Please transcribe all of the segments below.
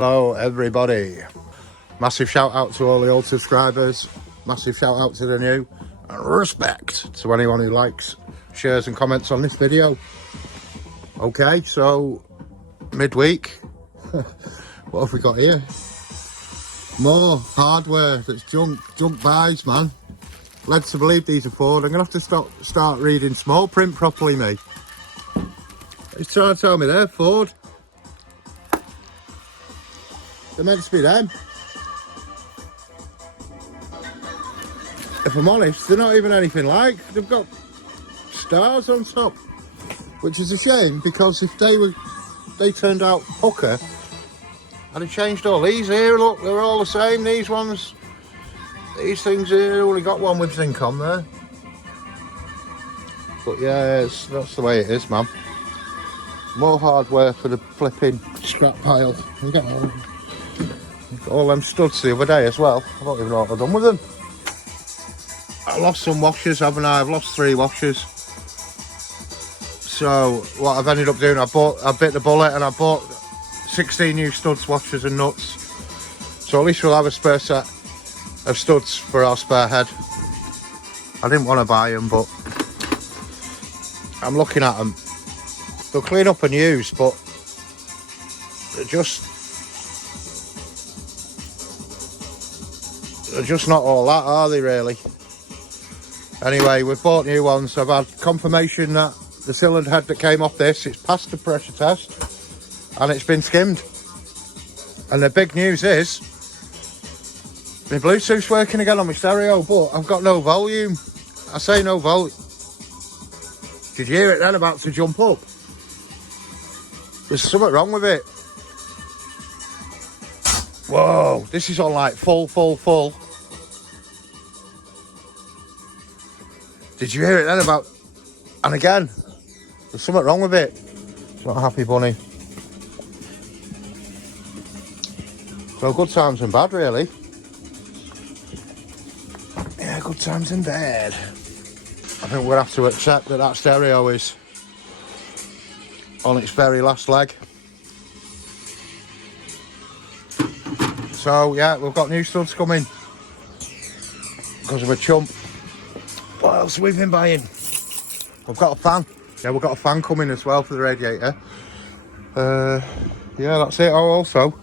Hello everybody, massive shout out to all the old subscribers, massive shout out to the new, and respect to anyone who likes, shares and comments on this video. Okay, so midweek, what have we got here? More hardware that's junk buys, man. Led to believe these are Ford. I'm gonna have to start reading small print properly, mate. He's trying to tell me they're Ford. They're meant to be them. If I'm honest, they're not even anything like. They've got stars on top, which is a shame, because if they turned out pucker, I'd have changed all these here. Look, they're all the same. These ones, these things here, only got one with zinc on there. But yeah, that's the way it is, man. More hardware for the flipping scrap pile. You got all them studs the other day as well. I don't even know what I've done with them. I lost some washers, haven't I? I've lost 3 washers. So what I've ended up doing, I bit the bullet and I bought 16 new studs, washers and nuts. So at least we'll have a spare set of studs for our spare head. I didn't want to buy them, but I'm looking at them. They'll clean up and use, but they're just not all that, are they, really? Anyway, we've bought new ones. I've had confirmation that the cylinder head that came off this, it's passed the pressure test and it's been skimmed. And the big news is my Bluetooth's working again on my stereo, but I've got no volume. I say no volume. Did you hear it then about to jump up? There's something wrong with it. Whoa, this is on like full. Did you hear it then about, and again, there's something wrong with it. It's not a happy bunny. So good times and bad, really. Yeah, good times and bad. I think we'll have to accept that stereo is on its very last leg. So yeah, we've got new studs coming because of a chump. What else have we been buying? We've got a fan. Yeah, we've got a fan coming as well for the radiator. Yeah, that's it. Oh, also,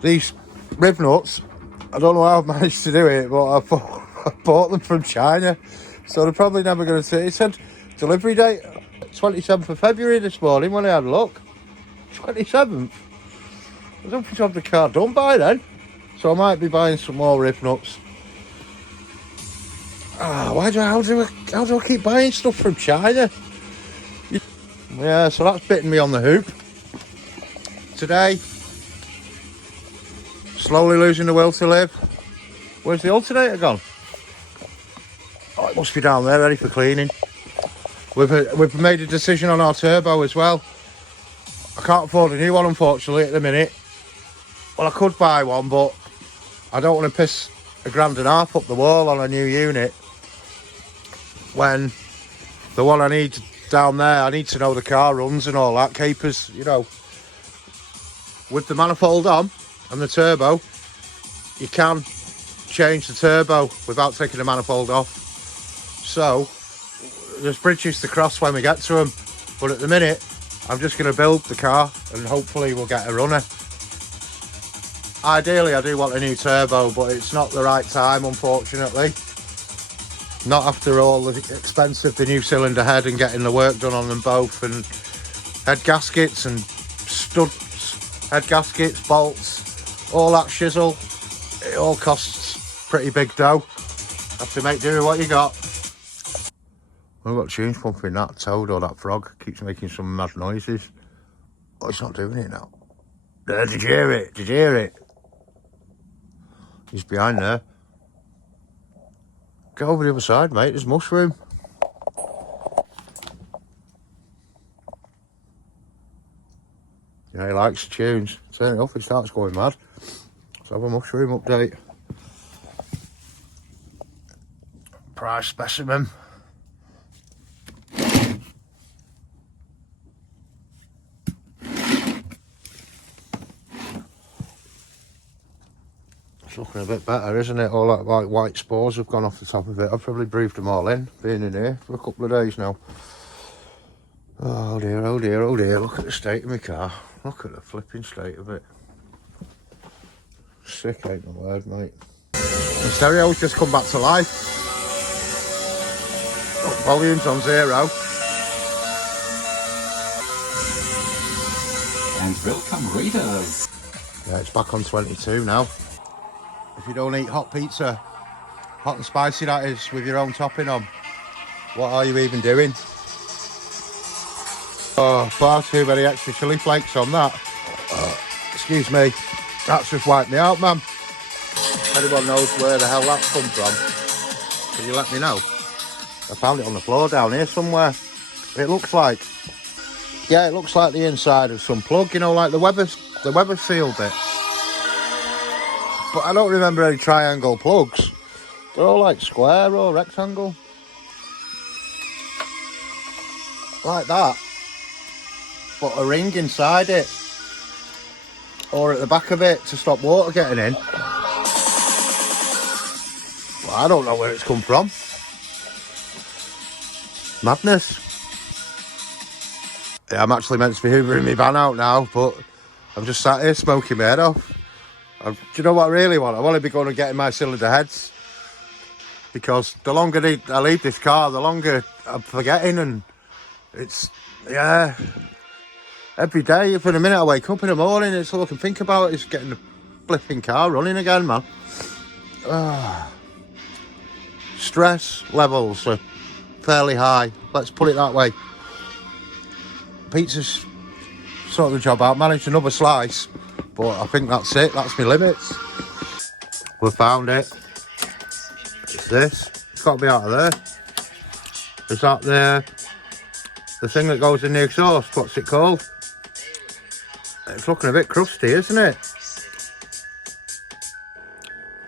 these Rivnuts, I don't know how I've managed to do it, but I bought them from China. So they're probably never going to see it. It said delivery date 27th of February this morning when I had a look. 27th. I don't think I'll have the car done by then. So I might be buying some more Rivnuts. How do I keep buying stuff from China? Yeah, so that's bitten me on the hoop. Today, slowly losing the will to live. Where's the alternator gone? Oh, it must be down there, ready for cleaning. We've made a decision on our turbo as well. I can't afford a new one, unfortunately, at the minute. Well, I could buy one, but I don't want to piss £1.5 up the wall on a new unit. When the one I need down there, I need to know the car runs and all that. Capers, you know. With the manifold on and the turbo, you can change the turbo without taking the manifold off. So there's bridges to cross when we get to them. But at the minute, I'm just going to build the car and hopefully we'll get a runner. Ideally, I do want a new turbo, but it's not the right time, unfortunately. Not after all the expense of the new cylinder head and getting the work done on them both, and head gaskets and studs, head gaskets, bolts, all that shizzle. It all costs pretty big dough. Have to make do with what you got. We've got change pumping that toad or that frog. Keeps making some mad noises. Oh, it's not doing it now. There, did you hear it? Did you hear it? He's behind there. Go over the other side, mate. There's mushroom. Yeah, he likes the tunes. Turn it off, he starts going mad. Let's have a mushroom update. Price specimen. It's looking a bit better, isn't it? All that like white spores have gone off the top of it. I've probably breathed them all in, being in here for a couple of days now. Oh dear, oh dear, oh dear. Look at the state of my car. Look at the flipping state of it. Sick ain't the word, mate. The stereo's just come back to life. Oh, volume's on 0. And welcome, readers. Yeah, it's back on 22 now. If you don't eat hot pizza, hot and spicy that is, with your own topping on, what are you even doing? Oh, far too many extra chilli flakes on that. Excuse me, that's just wiped me out, man. Anyone knows where the hell that's come from, can you let me know? I found it on the floor down here somewhere. It looks like, yeah, it looks like the inside of some plug, you know, like the Weber seal bit. But I don't remember any triangle plugs. They're all like square or rectangle. Like that. But a ring inside it. Or at the back of it to stop water getting in. Well, I don't know where it's come from. Madness. Yeah, I'm actually meant to be hoovering my van out now, but I'm just sat here smoking my head off. Do you know what I really want? I want to be going and getting my cylinder heads. Because the longer I leave this car, the longer I'm forgetting, and it's, yeah. Every day, for the minute I wake up in the morning, it's all I can think about is getting the flipping car running again, man. Stress levels are fairly high, let's put it that way. Pizza's sort of the job out, managed another slice, but I think that's it, that's my limits. We found it. It's this. It's got to be out of there. Is that the thing that goes in the exhaust? What's it called? It's looking a bit crusty, isn't it?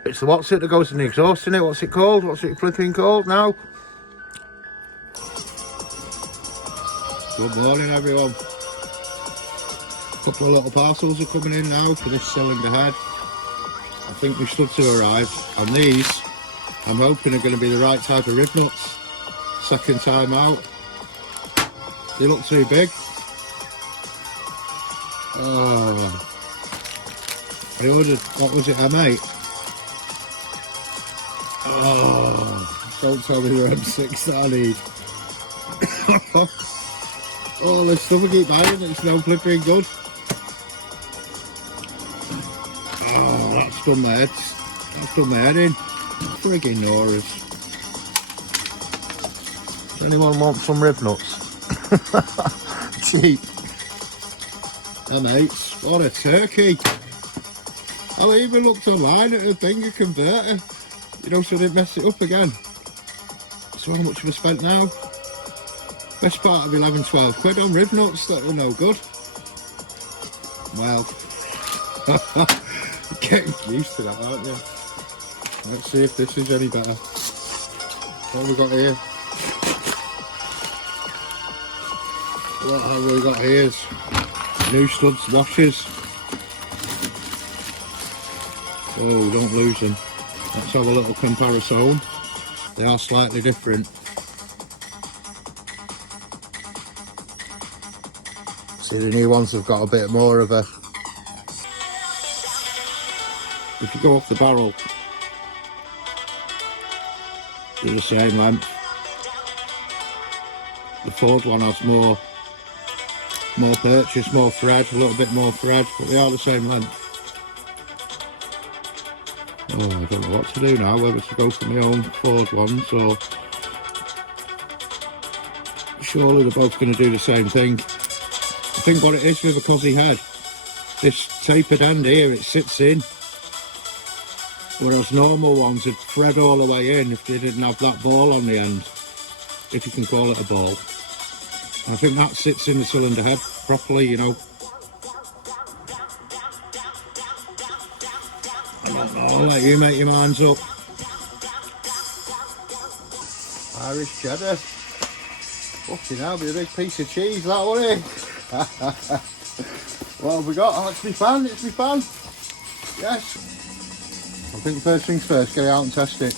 It's the what's it that goes in the exhaust, isn't it? What's it called? What's it flipping called now? Good morning, everyone. A couple of little parcels are coming in now for this cylinder head. I think we stood to arrive. And these, I'm hoping, are going to be the right type of Rivnuts. Second time out. They look too big. Oh, I ordered, what was it, M8? Oh, don't tell me they're M6 that I need. Oh, there's stuff I keep buying that's no flipping good. Oh, that's done my head. That's done my head in. Friggin' Nora's. Does anyone want some Rivnuts? Cheap. Mates, what a turkey. I even looked online at the thing, a converter, you know, so they didn't mess it up again. So how much have I spent now? Best part of 11-12 quid on Rivnuts that were no good. Well, getting used to that, aren't you? Let's see if this is any better. What have we got here? What have we got here? New studs washers. Oh, don't lose them. Let's have a little comparison. They are slightly different. See, the new ones have got a bit more of a... If you go off the barrel, they're the same length. The Ford one has more purchase, more thread, a little bit more thread, but they are the same length. Oh, I don't know what to do now, whether to go for my own Ford ones or... Surely they're both going to do the same thing. I think what it is with a cosy head, this tapered end here, it sits in. Whereas normal ones would thread all the way in if they didn't have that ball on the end. If you can call it a ball. I think that sits in the cylinder head properly, you know. I don't know, I'll let you make your minds up. Irish cheddar. Fucking hell, be a big piece of cheese, that won't it? What have we got? Oh, it's my fan, it's my fan. Yes. I think first things first, get it out and test it.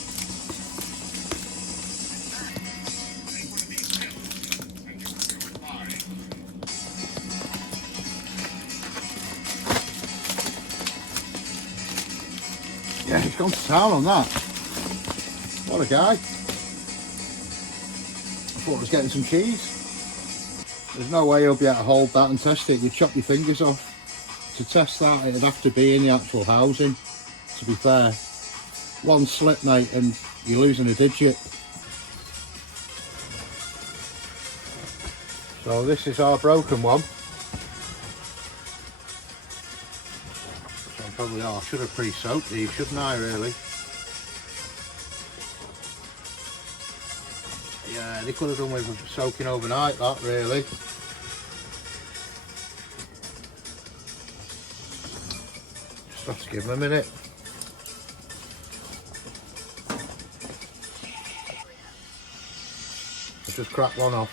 Yeah, he's gone to town on that. What a guy. I thought I was getting some keys. There's no way he'll be able to hold that and test it. You'd chop your fingers off. To test that, it'd have to be in the actual housing, to be fair. One slip, mate, and you're losing a digit. So this is our broken one. So probably, I should have pre-soaked these, shouldn't I, really? Yeah, they could have done with soaking overnight, that, really. Just have to give them a minute. I just cracked one off.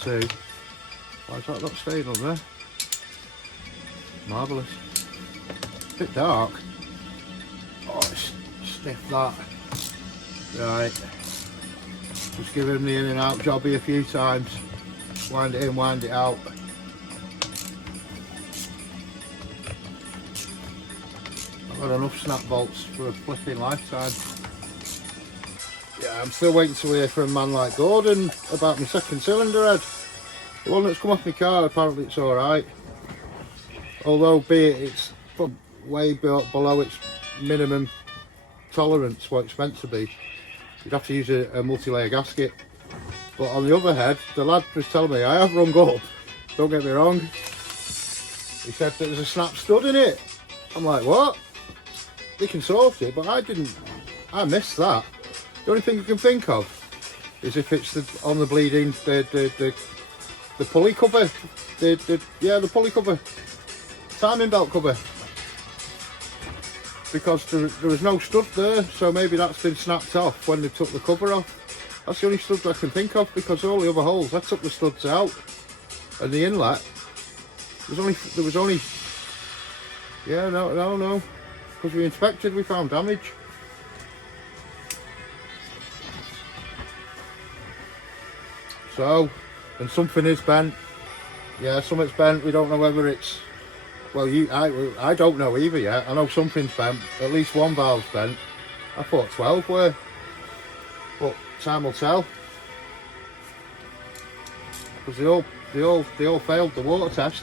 Two. Why is that not staying on there? Marvellous. A bit dark. Oh, sniff that. Right. Just give him the in and out jobby a few times. Wind it in, wind it out. I've got enough snap bolts for a flipping lifetime. Yeah, I'm still waiting to hear from a man like Gordon about my second cylinder head. The one that's come off my car, apparently it's alright. Although, be it it's way below its minimum tolerance, what it's meant to be. You'd have to use a multi-layer gasket. But on the other hand, the lad was telling me, I have rung up, don't get me wrong. He said that there's a snap stud in it. I'm like, what? They can sort it, but I missed that. The only thing I can think of is if it's on the bleeding, the pulley cover, the pulley cover, timing belt cover. Because there was no stud there, so maybe that's been snapped off when they took the cover off. That's the only stud I can think of, because all the other holes, I took the studs out, and the inlet, there was only, yeah, no, because we inspected, we found damage. So, and something is bent. Yeah, something's bent. We don't know whether it's, well, I don't know either yet. I know something's bent. At least one valve's bent. I thought 12 were, but time will tell. Because they all failed the water test.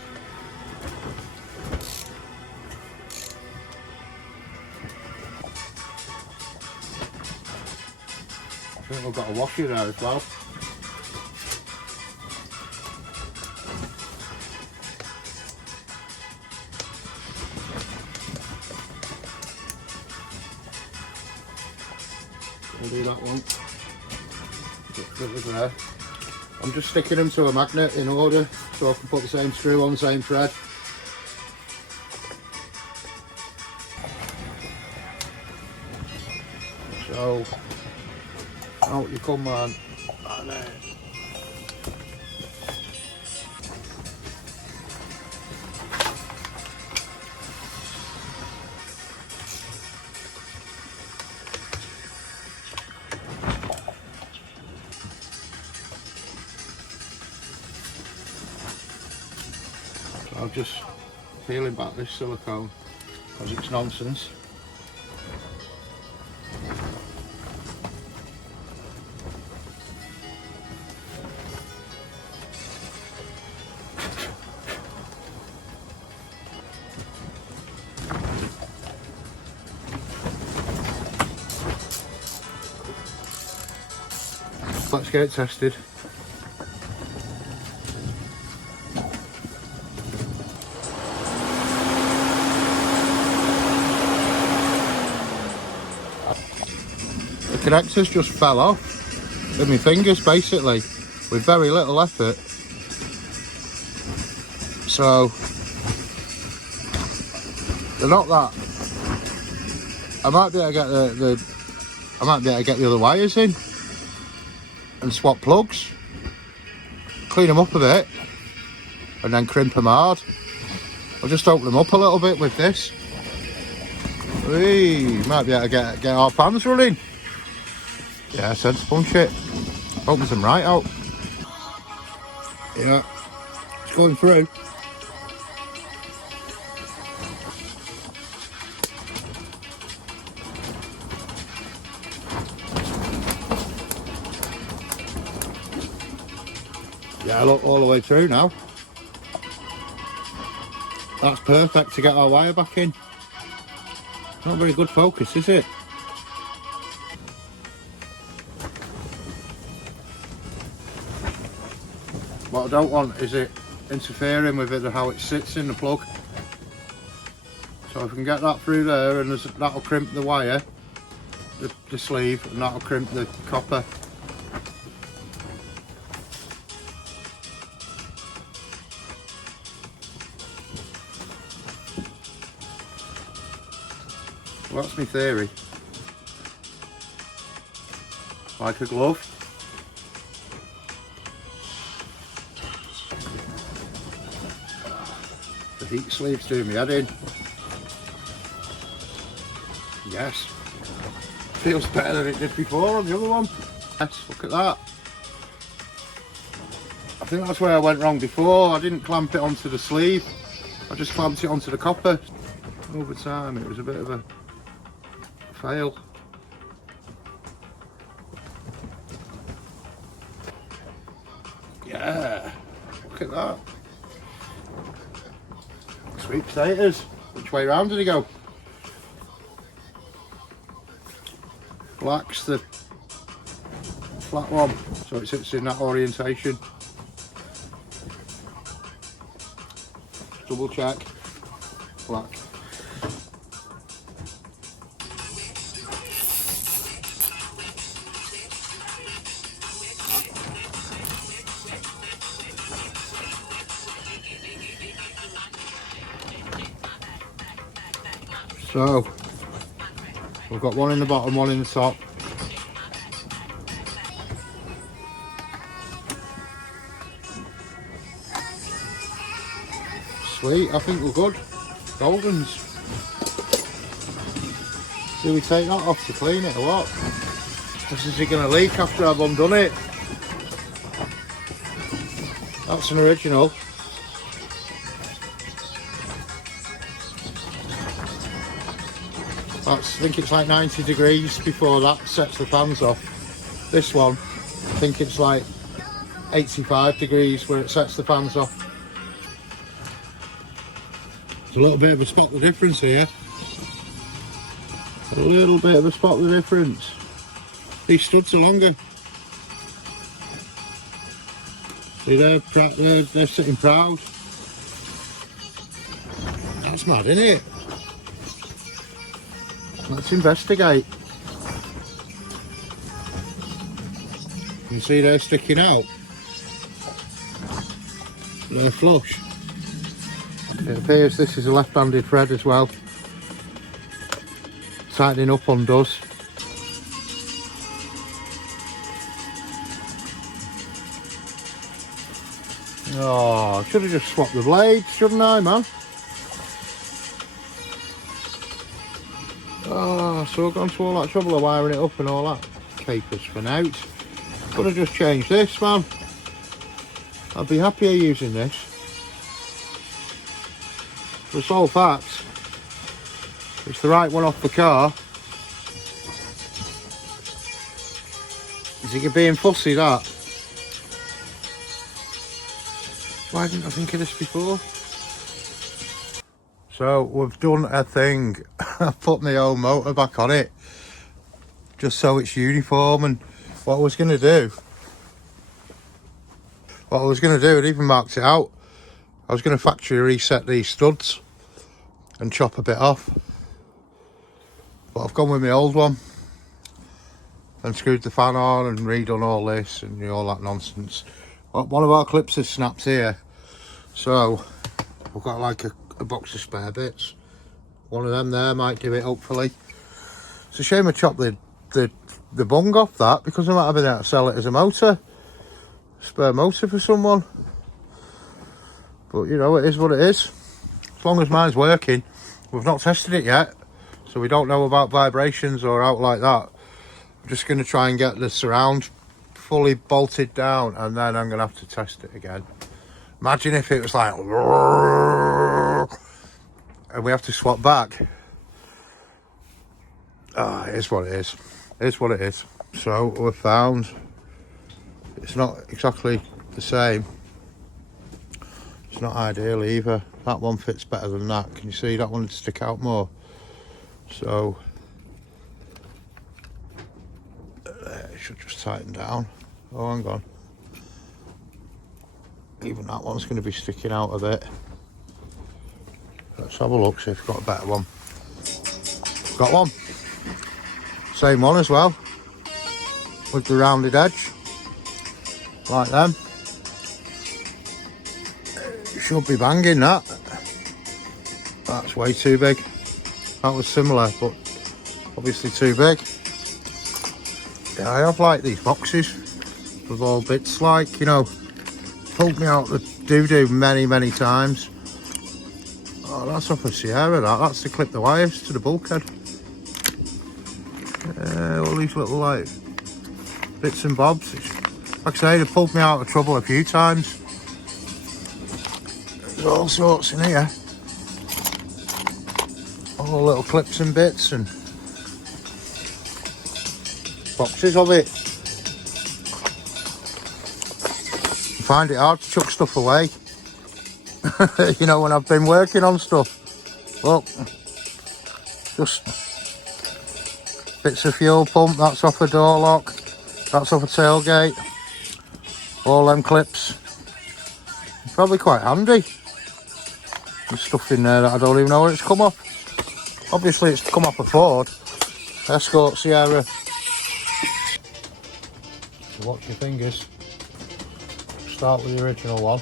I think we've got a washer there as well. We'll do that one. Get it there. I'm just sticking them to a magnet in order so I can put the same screw on the same thread. So, out you come, man. I'm just peeling back this silicone because it's nonsense. Let's get it tested. The connectors just fell off with my fingers basically, with very little effort. So they're not that. I might be able to get the other wires in and swap plugs, clean them up a bit, and then crimp them hard. I'll just open them up a little bit with this. We might be able to get our fans running. Yeah, sensible shit. Opens them right out. Yeah, it's going through. Yeah, look, all the way through now. That's perfect to get our wire back in. Not very good focus, is it? What I don't want is it interfering with it, how it sits in the plug. So if we can get that through there, and that'll crimp the wire, the sleeve, and that'll crimp the copper. Well, that's my theory. Like a glove. The heat sleeve's doing me head in. Yes. Feels better than it did before on the other one. Yes, look at that. I think that's where I went wrong before. I didn't clamp it onto the sleeve. I just clamped it onto the copper. Over time it was a bit of a fail. Yeah, look at that. Sweet potatoes. Which way round did he go? Black's the flat one, so it sits in that orientation. Double check. Black. So we've got one in the bottom, one in the top. Sweet, I think we're good. Goldens. Do we take that off to clean it or what? This is going to leak after I've undone it. That's an original. I think it's like 90 degrees before that sets the fans off. This one, I think it's like 85 degrees where it sets the fans off. There's a little bit of a spot the difference here. A little bit of a spot the difference. These studs are longer. See, they're sitting proud. That's mad, isn't it? Let's investigate. You see they're sticking out. They're flush. It appears this is a left-handed thread as well. Tightening up on does. Oh, I should have just swapped the blades, shouldn't I, man? Oh, so I've gone to all that trouble of wiring it up and all that capers for now. Could have just changed this, man. I'd be happier using this. For the sole fact, it's the right one off the car. Is it being fussy, that? Why didn't I think of this before? So we've done a thing. I put my own motor back on it just so it's uniform, and what I was going to do, I'd even marked it out. I was going to factory reset these studs and chop a bit off, but I've gone with my old one and screwed the fan on and redone all this and all that nonsense. One of our clips has snapped here, so we've got like a box of spare bits. One of them there might do it, hopefully. It's a shame I chopped the bung off that, because I might have been able to sell it as a motor, spare motor for someone. But you know, it is what it is. As long as mine's working. We've not tested it yet, so we don't know about vibrations or out like that. I'm just going to try and get the surround fully bolted down, and then I'm going to have to test it again. Imagine if it was like and we have to swap back. It is what it is. It is what it is. So we've found it's not exactly the same. It's not ideal either. That one fits better than that. Can you see that one would stick out more? So it should just tighten down. Oh, hang on. Even that one's going to be sticking out a bit. Let's have a look, see if we've got a better one. Got one. Same one as well. With the rounded edge. Like them. Should be banging that. That's way too big. That was similar, but obviously too big. Yeah, I have like these boxes with all bits, like, you know, pulled me out the doo-doo many times. Oh, that's off a Sierra, that's to clip the wires to the bulkhead. All these little like bits and bobs. Like I say, they pulled me out of trouble a few times. There's all sorts in here. All little clips and bits and boxes of it. I find it hard to chuck stuff away. You know, when I've been working on stuff. Look, just bits of fuel pump, that's off a door lock, that's off a tailgate. All them clips. Probably quite handy. There's stuff in there that I don't even know where it's come off. Obviously it's come off a Ford Escort Sierra. So watch your fingers. Start with the original one.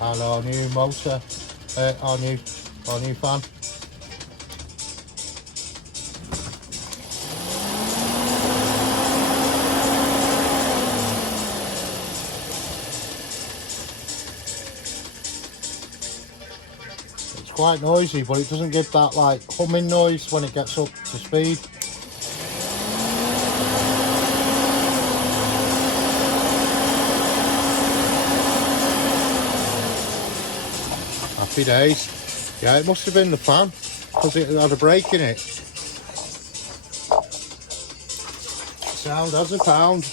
And our new motor, our new fan. It's quite noisy, but it doesn't give that like humming noise when it gets up to speed. Happy days. Yeah, it must have been the fan because it had a break in it. Sound as a pound.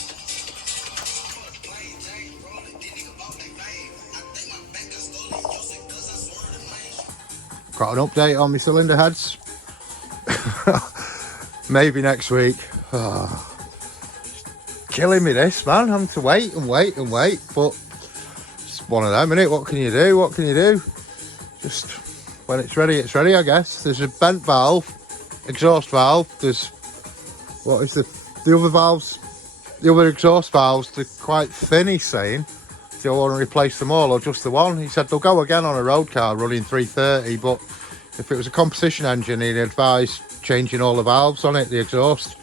Got an update on my cylinder heads. Maybe next week. Oh, killing me this, man. I'm to wait and wait and wait, but it's one of them, innit? What can you do? What can you do? Just when it's ready, I guess. There's a bent valve, exhaust valve. There's, what is the other valves? The other exhaust valves, they're quite thin, he's saying. Do you want to replace them all or just the one? He said they'll go again on a road car running 330, but if it was a competition engine, he'd advise changing all the valves on it, the exhaust.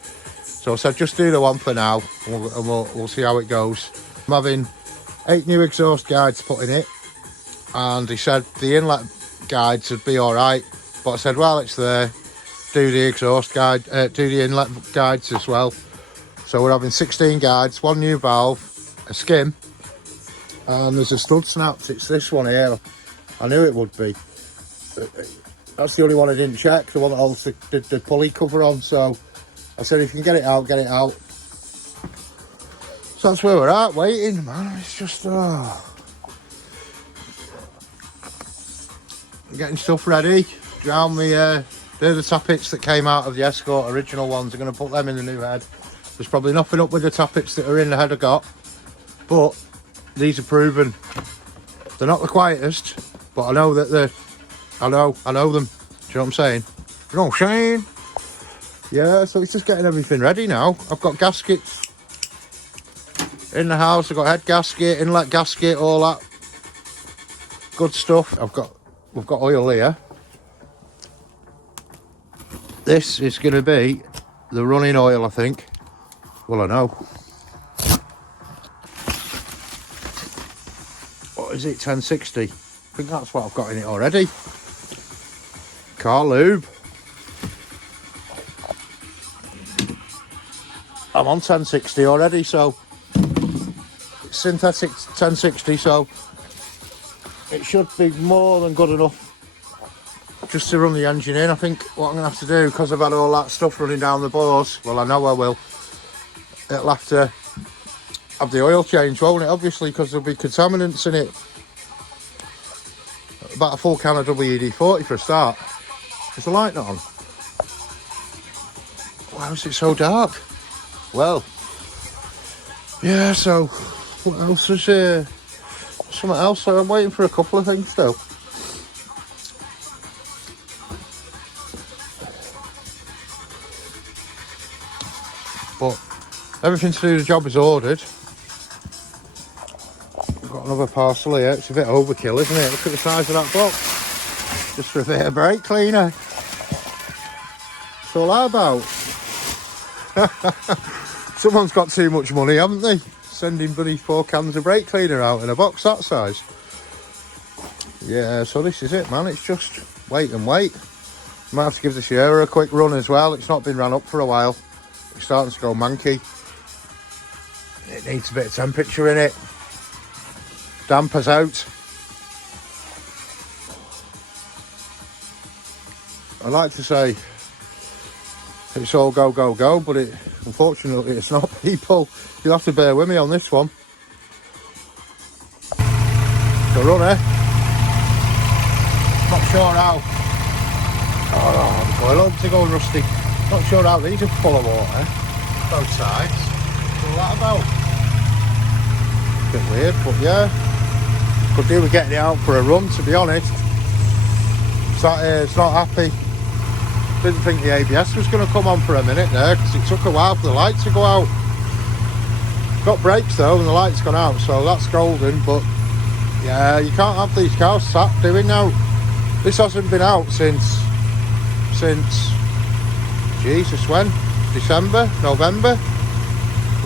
So I said just do the one for now, and we'll see how it goes. I'm having 8 new exhaust guides put in it, and he said the inlet guides would be all right, but I said, well, it's there, do the exhaust guide, do the inlet guides as well. So we're having 16 guides, 1 new valve, a skim, and there's a stud snapped. It's this one here. I knew it would be. That's the only one I didn't check, the one that holds the pulley cover on. So I said, if you can get it out, get it out. So that's where we're at, waiting, man. It's just getting stuff ready. Drown me. They're the tappets that came out of the Escort original ones. I'm going to put them in the new head. There's probably nothing up with the tappets that are in the head I got, but these are proven. They're not the quietest, but I know that they're, I know them. Do you know what I'm saying? You know what I'm saying? Yeah, so it's just getting everything ready now. I've got gaskets in the house. I've got head gasket, inlet gasket, all that good stuff. We've got oil here. This is going to be the running oil, I think. Well, I know. what is it, 1060? I think that's what I've got in it already. Car lube. I'm on 1060 already, so it's synthetic 1060, so it should be more than good enough just to run the engine in. I think what I'm going to have to do, because I've had all that stuff running down the bores, well, I know I will, it'll have to have the oil change, won't it? Obviously, because there'll be contaminants in it. About a full can of WD-40 for a start. Is the light not on? Why is it so dark? Well, yeah, so what else is here? Something else, so I'm waiting for a couple of things still. But everything to do with the job is ordered. I've got another parcel here. It's a bit overkill, isn't it? Look at the size of that box. Just for a bit of brake cleaner. That's all that about. Someone's got too much money, haven't they? Sending bloody 4 cans of brake cleaner out in a box that size. Yeah, so this is it, man. It's just wait and wait. Might have to give the shearer a quick run as well. It's not been ran up for a while. It's starting to go manky. It needs a bit of temperature in it. Dampers out. I like to say it's all go, go, go, but unfortunately it's not, people. You'll have to bear with me on this one. The runner. Not sure how. Oh, the coil to go rusty. Not sure how these are full of water. Both sides. What's all that about? Bit weird, but yeah. Could do with getting it out for a run, to be honest. It's not happy. Didn't think the ABS was going to come on for a minute there, because it took a while for the light to go out. Got brakes though, and the light's gone out, so that's golden. But yeah, you can't have these cars sat doing now. This hasn't been out since Jesus, when? December, November?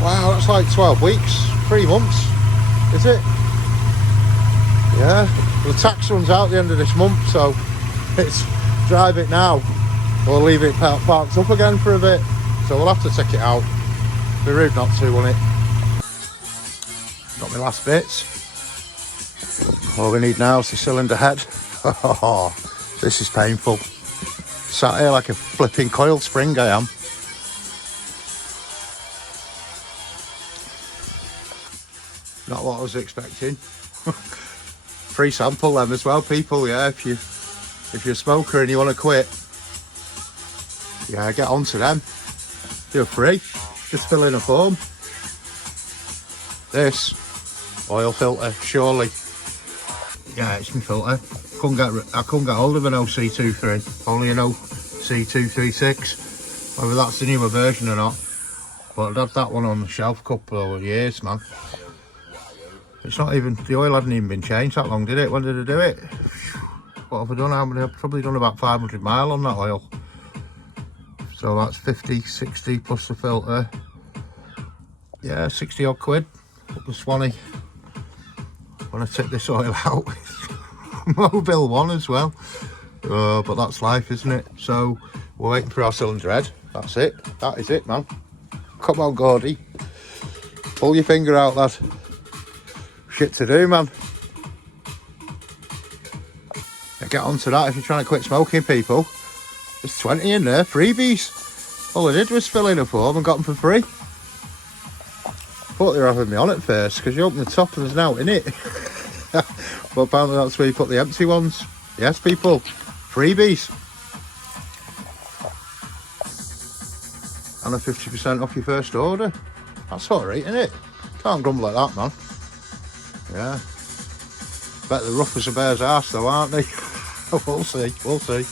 Wow, that's like 12 weeks, 3 months, is it? Yeah, the tax runs out at the end of this month, so it's drive it now or leave it parked up again for a bit. So we'll have to take it out. Be rude not to, won't it? Got my last bits. All we need now is the cylinder head. Oh, this is painful. Sat here like a flipping coil spring, I am. Not what I was expecting. Free sample them as well, people. Yeah, if you're a smoker and you want to quit, yeah, get on to them. They're free. Just fill in a form. This oil filter, surely. Yeah, it's my filter. I couldn't get hold of an OC23, only an OC236. Whether that's the newer version or not. But I'd had that one on the shelf a couple of years, man. It's not even, the oil hadn't even been changed that long, did it? When did I do it? What have I done? I've probably done about 500 mile on that oil. So that's 50, 60 plus the filter. Yeah, 60 odd quid. Up the Swanee. When I take this oil out. Mobile one as well. But that's life, isn't it? So we're waiting for our cylinder head. That's it. That is it, man. Come on, Gordy. Pull your finger out, lad. Shit to do, man. Now get on to that if you're trying to quit smoking, people. There's 20 in there, freebies. All I did was fill in a form and got them for free. Thought they were having me on at first, because you open the top and there's an out in it. But apparently that's where you put the empty ones. Yes, people. Freebies. And a 50% off your first order. That's alright, isn't it? Can't grumble at that, man. Yeah. Bet they're rough as a bear's arse though, aren't they? We'll see, we'll see.